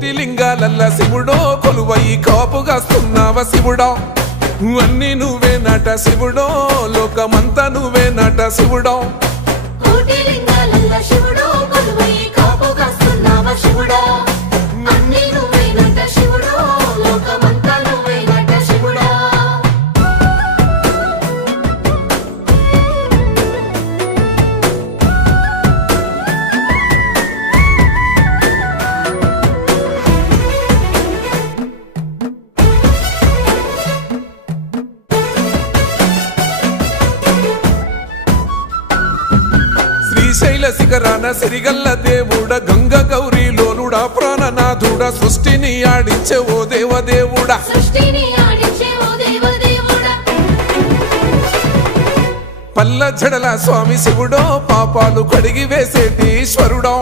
కోటి లింగాలల్ల శివుడో కొలువై కాపుగాస్తున్నావ శివుడా అన్ని నువ్వే నట శివుడో లోకమంతా నువ్వే నట శివుడో కోటి లింగాలల్ల శివుడో కొలువై కాపుగాస్తున్నావ శివుడా అన్ని నువ్వే నట శివుడో లోకమంతా నువ్వే నట శివుడా శ్రీశైల శిఖరాన సిరిగల్ల దేవుడ గంగ గౌరీ లోలుడా ప్రాణనాథుడ సృష్టిని ఆడించే ఓ దేవదేవుడా సృష్టిని ఆడించే ఓ దేవదేవుడా పల్ల జడల స్వామి శివుడో పాపాలు కడిగి వేసేటి ఈశ్వరుడో